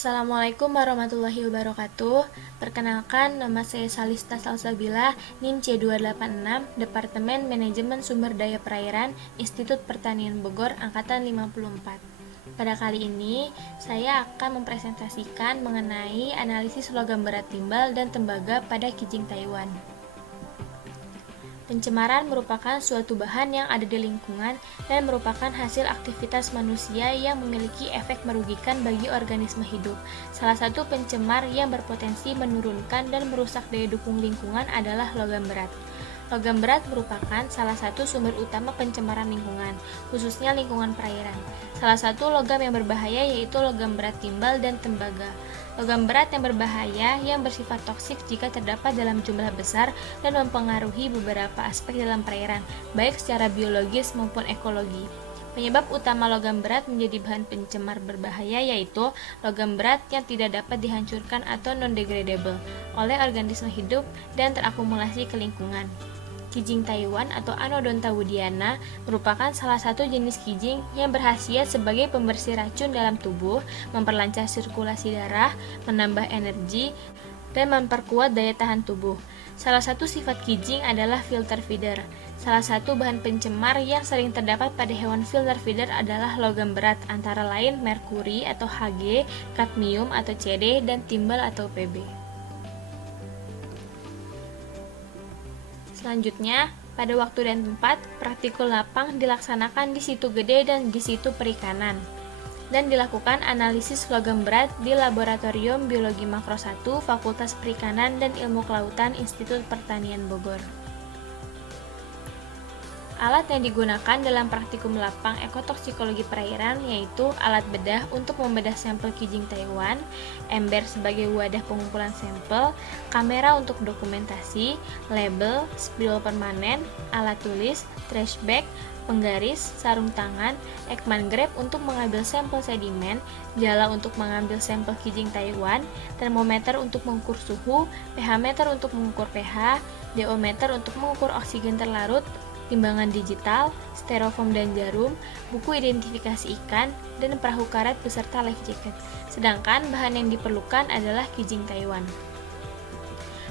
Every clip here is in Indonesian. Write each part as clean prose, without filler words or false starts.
Assalamualaikum warahmatullahi wabarakatuh. Perkenalkan, nama saya Salista Salsabila, NIM C286, Departemen Manajemen Sumber Daya Perairan, Institut Pertanian Bogor, Angkatan 54. Pada kali ini, saya akan mempresentasikan mengenai analisis logam berat timbal dan tembaga pada Kijing Taiwan. Pencemaran merupakan suatu bahan yang ada di lingkungan dan merupakan hasil aktivitas manusia yang memiliki efek merugikan bagi organisme hidup. Salah satu pencemar yang berpotensi menurunkan dan merusak daya dukung lingkungan adalah logam berat. Logam berat merupakan salah satu sumber utama pencemaran lingkungan, khususnya lingkungan perairan. Salah satu logam yang berbahaya yaitu logam berat timbal dan tembaga. Logam berat yang berbahaya yang bersifat toksik jika terdapat dalam jumlah besar dan mempengaruhi beberapa aspek dalam perairan, baik secara biologis maupun ekologi. Penyebab utama logam berat menjadi bahan pencemar berbahaya yaitu logam berat yang tidak dapat dihancurkan atau non-degradable oleh organisme hidup dan terakumulasi ke lingkungan. Kijing Taiwan atau Anodonta woodiana merupakan salah satu jenis kijing yang berkhasiat sebagai pembersih racun dalam tubuh, memperlancar sirkulasi darah, menambah energi, dan memperkuat daya tahan tubuh. Salah satu sifat kijing adalah filter feeder. Salah satu bahan pencemar yang sering terdapat pada hewan filter feeder adalah logam berat, antara lain merkuri atau Hg, kadmium atau Cd, dan timbal atau Pb. Selanjutnya, pada waktu dan tempat, praktikul lapang dilaksanakan di situ gede dan di situ perikanan, dan dilakukan analisis logam berat di Laboratorium Biologi Makro 1, Fakultas Perikanan dan Ilmu Kelautan, Institut Pertanian Bogor. Alat yang digunakan dalam praktikum lapang ekotoksikologi perairan yaitu alat bedah untuk membedah sampel kijing Taiwan, ember sebagai wadah pengumpulan sampel, kamera untuk dokumentasi, label, spidol permanen, alat tulis, trash bag, penggaris, sarung tangan, Ekman grab untuk mengambil sampel sedimen, jala untuk mengambil sampel kijing Taiwan, termometer untuk mengukur suhu, pH meter untuk mengukur pH, DO meter untuk mengukur oksigen terlarut, timbangan digital, styrofoam dan jarum, buku identifikasi ikan, dan perahu karet beserta life jacket. Sedangkan bahan yang diperlukan adalah kijing Taiwan.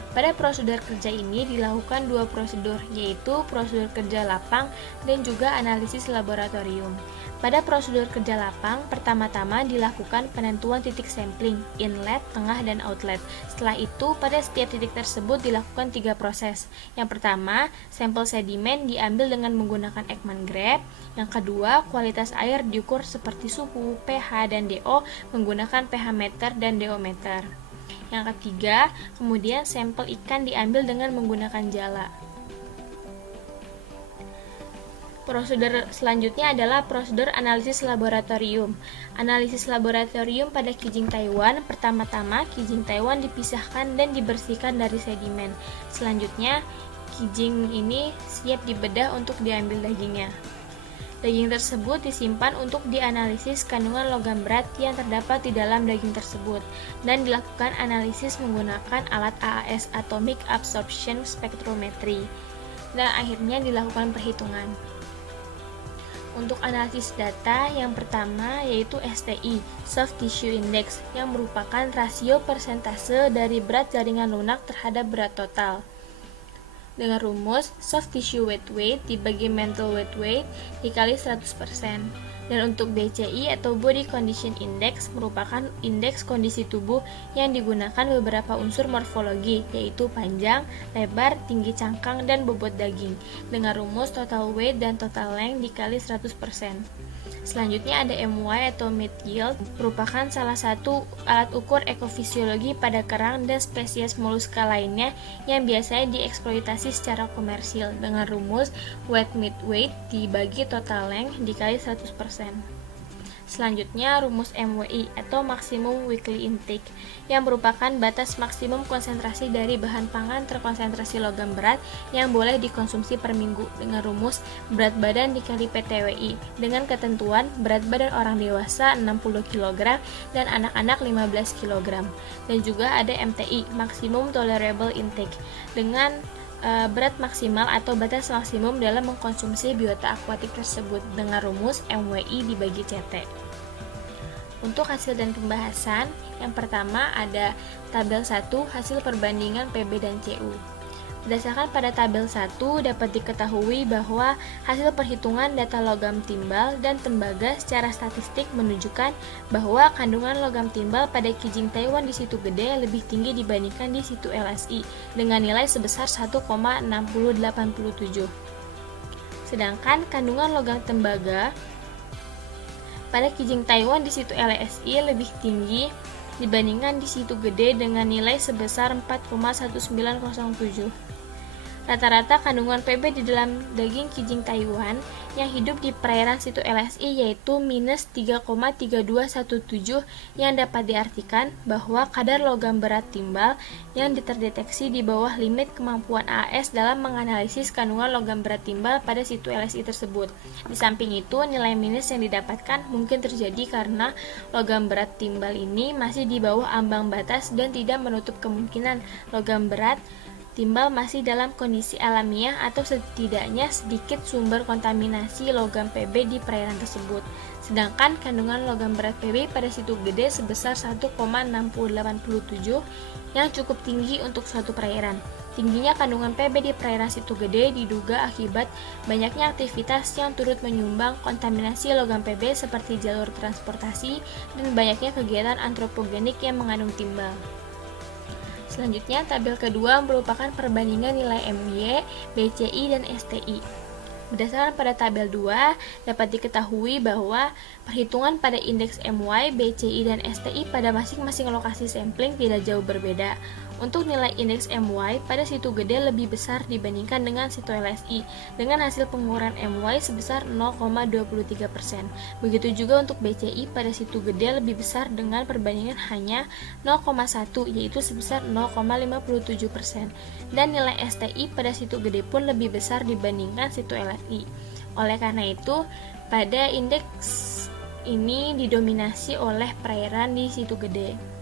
Pada prosedur kerja ini dilakukan dua prosedur, yaitu prosedur kerja lapang dan juga analisis laboratorium. Pada prosedur kerja lapang, pertama-tama dilakukan penentuan titik sampling, inlet, tengah, dan outlet. Setelah itu, pada setiap titik tersebut dilakukan 3 proses. Yang pertama, sampel sedimen diambil dengan menggunakan Ekman grab. Yang kedua, kualitas air diukur seperti suhu, pH, dan DO menggunakan pH meter dan DO meter. Yang ketiga, kemudian sampel ikan diambil dengan menggunakan jala. Prosedur selanjutnya adalah prosedur analisis laboratorium. Analisis laboratorium pada kijing Taiwan, pertama-tama kijing Taiwan dipisahkan dan dibersihkan dari sedimen. Selanjutnya, kijing ini siap dibedah untuk diambil dagingnya. Daging tersebut disimpan untuk dianalisis kandungan logam berat yang terdapat di dalam daging tersebut dan dilakukan analisis menggunakan alat AAS Atomic Absorption Spectrometry dan akhirnya dilakukan perhitungan. Untuk analisis data, yang pertama yaitu STI, Soft Tissue Index, yang merupakan rasio persentase dari berat jaringan lunak terhadap berat total. Dengan rumus, soft tissue weight dibagi mental weight dikali 100%. Dan untuk BCI atau Body Condition Index merupakan indeks kondisi tubuh yang digunakan beberapa unsur morfologi, yaitu panjang, lebar, tinggi cangkang, dan bobot daging. Dengan rumus total weight dan total length dikali 100%. Selanjutnya ada MY atau meat yield, merupakan salah satu alat ukur ekofisiologi pada kerang dan spesies moluska lainnya yang biasanya dieksploitasi secara komersil dengan rumus wet meat weight dibagi total length dikali 100%. Selanjutnya rumus MWI atau Maximum Weekly Intake yang merupakan batas maksimum konsentrasi dari bahan pangan terkonsentrasi logam berat yang boleh dikonsumsi per minggu dengan rumus berat badan dikali PTWI dengan ketentuan berat badan orang dewasa 60 kg dan anak-anak 15 kg. Dan juga ada MTI Maximum Tolerable Intake dengan berat maksimal atau batas maksimum dalam mengkonsumsi biota akuatik tersebut dengan rumus MWI dibagi CT. Untuk hasil dan pembahasan, yang pertama ada tabel 1 hasil perbandingan PB dan CU. Berdasarkan pada tabel 1 dapat diketahui bahwa hasil perhitungan data logam timbal dan tembaga secara statistik menunjukkan bahwa kandungan logam timbal pada kijing Taiwan di situ gede lebih tinggi dibandingkan di situ LSI dengan nilai sebesar 1,6087. Sedangkan kandungan logam tembaga pada kijing Taiwan di situ LSI lebih tinggi dibandingkan di situ gede dengan nilai sebesar 4,1907. Rata-rata kandungan PB di dalam daging kijing Taiwan yang hidup di perairan situ LSI yaitu minus 3,3217, yang dapat diartikan bahwa kadar logam berat timbal yang terdeteksi di bawah limit kemampuan AS dalam menganalisis kandungan logam berat timbal pada situ LSI tersebut. Di samping itu, nilai minus yang didapatkan mungkin terjadi karena logam berat timbal ini masih di bawah ambang batas dan tidak menutup kemungkinan logam berat timbal masih dalam kondisi alamiah atau setidaknya sedikit sumber kontaminasi logam PB di perairan tersebut. Sedangkan kandungan logam berat PB pada situ gede sebesar 1,6087 yang cukup tinggi untuk suatu perairan. Tingginya kandungan PB di perairan situ gede diduga akibat banyaknya aktivitas yang turut menyumbang kontaminasi logam PB seperti jalur transportasi dan banyaknya kegiatan antropogenik yang mengandung timbal. Selanjutnya, tabel kedua merupakan perbandingan nilai MY, BCI, dan STI. Berdasarkan pada tabel 2, dapat diketahui bahwa perhitungan pada indeks MY, BCI, dan STI pada masing-masing lokasi sampling tidak jauh berbeda. Untuk nilai indeks MY pada situ gede lebih besar dibandingkan dengan situ LSI, dengan hasil pengukuran MY sebesar 0,23%. Begitu juga untuk BCI pada situ gede lebih besar dengan perbandingan hanya 0,1, yaitu sebesar 0,57%. Dan nilai STI pada situ gede pun lebih besar dibandingkan situ LSI. Oleh karena itu, pada indeks ini didominasi oleh perairan di situ gede.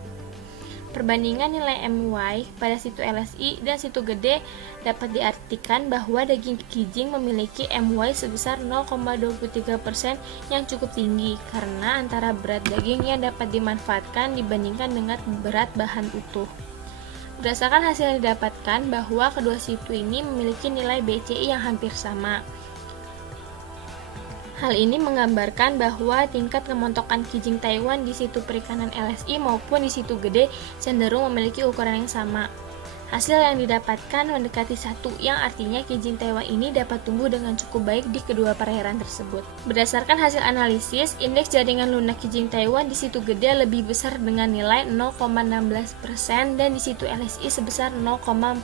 Perbandingan nilai MY pada situ LSI dan situ gede dapat diartikan bahwa daging kijing memiliki MY sebesar 0,23% yang cukup tinggi karena antara berat daging yang dapat dimanfaatkan dibandingkan dengan berat bahan utuh. Berdasarkan hasil yang didapatkan bahwa kedua situ ini memiliki nilai BCI yang hampir sama. Hal ini menggambarkan bahwa tingkat kemontokan kijing Taiwan di situ perikanan LSI maupun di situ gede cenderung memiliki ukuran yang sama. Hasil yang didapatkan mendekati 1, yang artinya kijing Taiwan ini dapat tumbuh dengan cukup baik di kedua perairan tersebut. Berdasarkan hasil analisis, indeks jaringan lunak kijing Taiwan di situ gede lebih besar dengan nilai 0,16% dan di situ LSI sebesar 0,14%.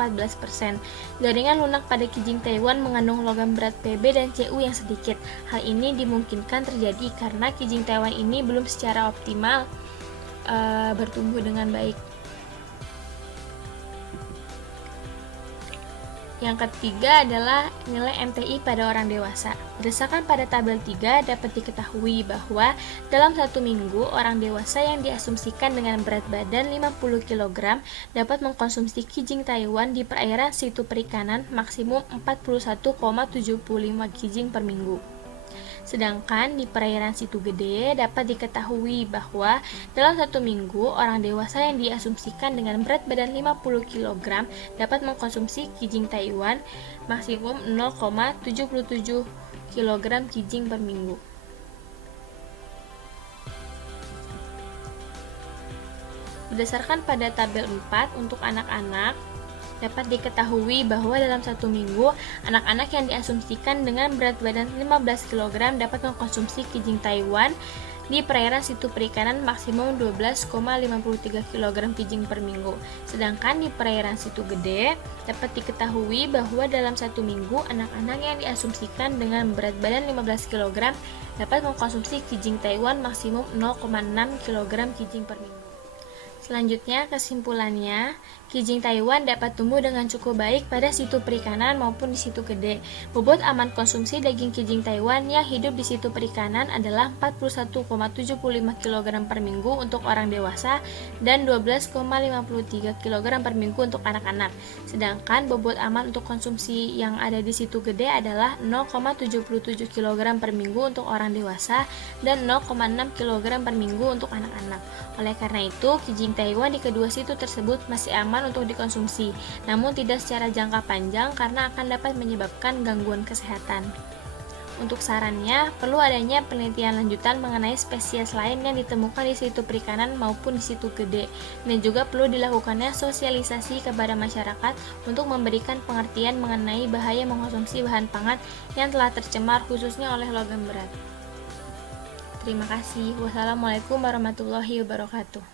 Jaringan lunak pada kijing Taiwan mengandung logam berat PB dan CU yang sedikit. Hal ini dimungkinkan terjadi karena kijing Taiwan ini belum secara optimal bertumbuh dengan baik. Yang ketiga adalah nilai MTI pada orang dewasa. Berdasarkan pada tabel 3 dapat diketahui bahwa dalam 1 minggu orang dewasa yang diasumsikan dengan berat badan 50 kg dapat mengkonsumsi kijing Taiwan di perairan situ perikanan maksimum 41,75 kijing per minggu. Sedangkan di perairan situ gede dapat diketahui bahwa dalam 1 minggu orang dewasa yang diasumsikan dengan berat badan 50 kg dapat mengkonsumsi kijing Taiwan maksimum 0,77 kg kijing per minggu. Berdasarkan pada tabel 4 untuk anak-anak, dapat diketahui bahwa dalam 1 minggu, anak-anak yang diasumsikan dengan berat badan 15 kg dapat mengkonsumsi kijing Taiwan di perairan situ perikanan maksimum 12,53 kg kijing per minggu. Sedangkan di perairan situ gede, dapat diketahui bahwa dalam 1 minggu, anak-anak yang diasumsikan dengan berat badan 15 kg dapat mengkonsumsi kijing Taiwan maksimum 0,6 kg kijing per minggu. Selanjutnya, kesimpulannya, kijing Taiwan dapat tumbuh dengan cukup baik pada situ perikanan maupun di situ gede. Bobot aman konsumsi daging kijing Taiwan yang hidup di situ perikanan adalah 41,75 kg per minggu untuk orang dewasa dan 12,53 kg per minggu untuk anak-anak. Sedangkan bobot aman untuk konsumsi yang ada di situ gede adalah 0,77 kg per minggu untuk orang dewasa dan 0,6 kg per minggu untuk anak-anak. Oleh karena itu, kijing Taiwan di kedua situ tersebut masih aman untuk dikonsumsi, namun tidak secara jangka panjang karena akan dapat menyebabkan gangguan kesehatan. Untuk sarannya, perlu adanya penelitian lanjutan mengenai spesies lain yang ditemukan di situ perikanan maupun di situ gede, dan juga perlu dilakukannya sosialisasi kepada masyarakat untuk memberikan pengertian mengenai bahaya mengkonsumsi bahan pangan yang telah tercemar khususnya oleh logam berat. Terima kasih. Wassalamualaikum warahmatullahi wabarakatuh.